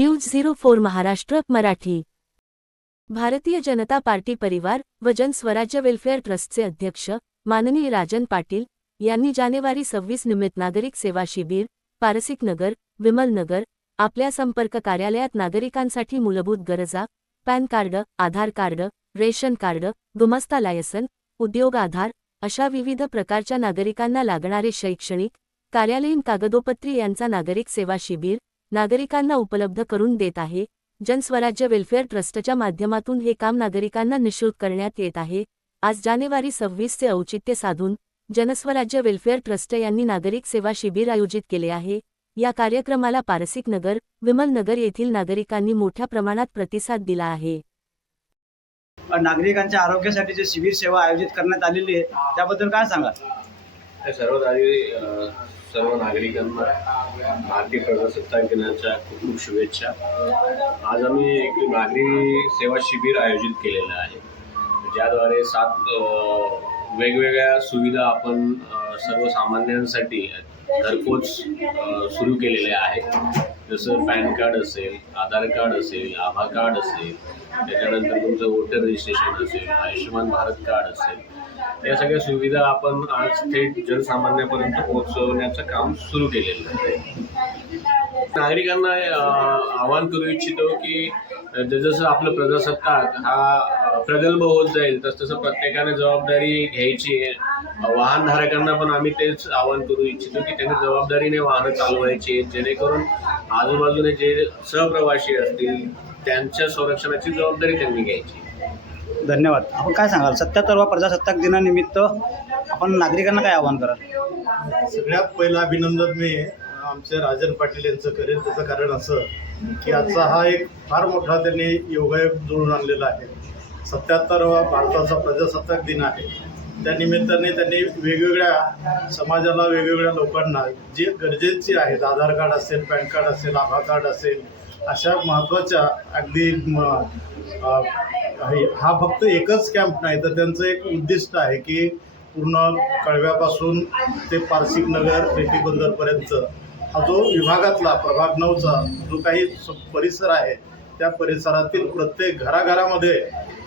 News 04 Maharashtra Marathi. Bharatiya Janata party परिवार व जन स्वराज्य वेलफेअर ट्रस्टचे अध्यक्ष माननीय राजन पाटील यांनी जानेवारी 26 निमित्त नागरिक सेवा शिबिर पारसिक नगर विमल नगर आपल्या संपर्क कार्यालयात नागरिकांसाठी मूलभूत गरजा पॅन कार्ड आधार कार्ड रेशन कार्ड गुमास्ता लायसन उद्योग आधार अशा विविध प्रकारच्या नागरिकांना लागणारे शैक्षणिक कार्यालयीन कागदोपत्री यांचा नागरिक सेवा शिबिर नागरिकांना उपलब्ध करून देत आहे। जनस्वराज्य वेलफेअर ट्रस्टच्या माध्यमातून हे काम नागरिकांना निःशुल्क करण्यात येत आहे। आज जानेवारी 26 चे औचित्य साधून जनस्वराज्य वेलफेअर ट्रस्ट यांनी नागरिक सेवा शिबिर आयोजित केले आहे। या कार्यक्रमाला पारसिक नगर विमल नगर येथील नागरिकांनी मोठ्या प्रमाणात प्रतिसाद दिला आहे। नागरिकांच्या आरोग्यासाठी जे शिबिर सेवा आयोजित करण्यात आलेली आहे त्याबद्दल काय सांगाल? सर्व नागरिकांना भारतीय प्रजासत्ताक दिनाच्या खूप खूप शुभेच्छा। आज आम्ही एक नागरी सेवा शिबिर आयोजित केलेलं आहे, ज्याद्वारे 7 वेगवेगळ्या सुविधा आपण सर्वसामान्यांसाठी घरपोच सुरू केलेले आहेत। जसं पॅन कार्ड असेल, आधार कार्ड असेल, आभा कार्ड असेल, त्याच्यानंतर तुमचं वोटर रजिस्ट्रेशन असेल, आयुष्यमान भारत कार्ड असेल, या सगळ्या सुविधा आपण आज थेट जनसामान्यापर्यंत पोहोचवण्याचं काम सुरू केलेलं आहे। नागरिकांना आवाहन करू इच्छितो की जसं आपलं प्रजासत्ताक हा प्रगल्भ होत जाईल तसं प्रत्येकाने जबाबदारी घ्यायची आहे। वाहनधारकांना पण आम्ही तेच आवाहन करू इच्छितो की त्यांनी जबाबदारीने वाहनं चालवायची, जेणेकरून आजूबाजूने जे सहप्रवासी असतील त्यांच्या संरक्षणाची जबाबदारी त्यांनी घ्यायची। धन्यवाद। आपण काय सांगाल 77वा प्रजासत्ताक दिनानिमित्त आपण नागरिकांना काय आवाहन कराल? सगळ्यात पहिलं अभिनंदन मी आमचे राजन पाटील यांचं करेल। त्याचं कारण असं की आजचा हा एक फार मोठा त्यांनी योगायोग जुळून आणलेला आहे। 77वा भारताचा प्रजासत्ताक दिन आहे। त्या निमित्ताने त्यांनी वेगवेगळ्या समाजाला वेगवेगळ्या लोकांना जे गरजेचे आहेत, आधार कार्ड असेल, पॅन कार्ड असेल, आभा कार्ड असेल, अशा महत्त्वाच्या अगदी हा फक्त एकच कॅम्प नाही तर त्यांचं एक उद्दिष्ट आहे की पूर्ण कळव्यापासून ते पारसिक नगर रेती बंदरपर्यंत हा जो विभागातला प्रभाग 9चा जो काही परिसर आहे त्या परिसरातील प्रत्येक घराघरामध्ये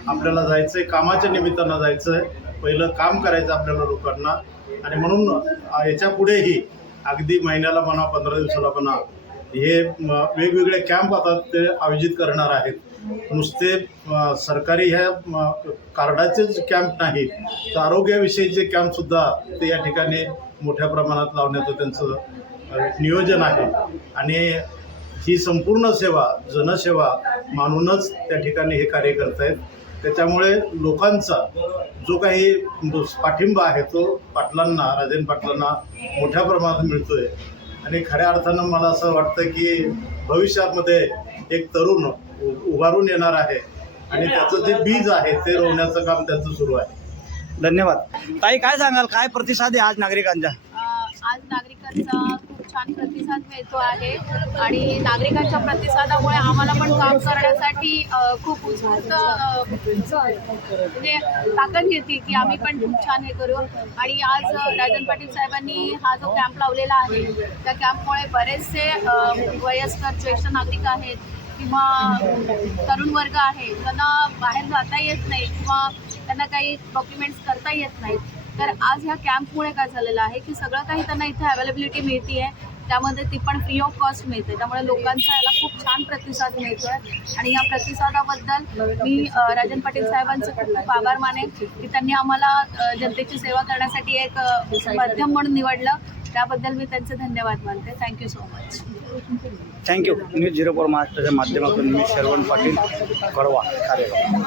आपल्याला जायचं आहे, कामाच्या निमित्तानं जायचं आहे, पहिलं काम करायचं आपल्याला लोकांना। आणि म्हणून याच्या पुढेही अगदी महिन्याला म्हणा 15 दिवसाला म्हणा हे वेगवेगळे कॅम्प आता ते आयोजित करणार आहेत। नुसते सरकारी ह्या कार्डाचेच कॅम्प नाही तर आरोग्याविषयीचे कॅम्पसुद्धा ते या ठिकाणी मोठ्या प्रमाणात लावण्याचं त्यांचं नियोजन आहे। आणि ही संपूर्ण सेवा जनसेवा मानूनच त्या ठिकाणी हे कार्य करत आहेत। त्याच्यामुळे लोकांचा जो काही पाठिंबा आहे तो पाटलांना राजन पाटलांना मोठ्या प्रमाणात मिळतो आहे। आणि खऱ्या अर्थानं मला असं वाटतं की भविष्यामध्ये एक तरुण उभारून येणार आहे आणि त्याचं जे बीज आहे ते रोवण्याचं काम त्यांचं सुरू आहे। धन्यवाद। ताई काय सांगाल, काय प्रतिसाद आहे आज नागरिकांचा? आज नागरिकांचा खूप छान प्रतिसाद मिळतो आहे आणि नागरिकांच्या प्रतिसादामुळे आम्हाला पण काम करण्यासाठी खूप उत्स्फूर्त म्हणजे ताकद येते की आम्ही पण खूप छान हे करू। आणि आज राजन पाटील साहेबांनी हा जो कॅम्प लावलेला आहे त्या कॅम्पमुळे बरेचसे वयस्कर ज्येष्ठ नागरिक आहेत किंवा तरुण वर्ग आहे ज्यांना बाहेर जाता येत नाही किंवा त्यांना काही डॉक्युमेंट्स करता येत नाहीत, तर आज ह्या कॅम्पमुळे काय झालेलं आहे की सगळं काही त्यांना इथे अवेलेबिलिटी मिळते आहे, त्यामध्ये ती पण फ्री ऑफ कॉस्ट मिळते। त्यामुळे लोकांचा याला खूप छान प्रतिसाद मिळतो आहे आणि या प्रतिसादाबद्दल मी राजन पाटील साहेबांचे खूप खूप आभार मानेन की त्यांनी आम्हाला जनतेची सेवा करण्यासाठी एक माध्यम म्हणून निवडलं। त्याबद्दल मी त्यांचे धन्यवाद मानते। Thank you so much. Thank you. News 04 महाराष्ट्राच्या माध्यमातून मी श्रवण पाटील कळवा कार्यक्रम।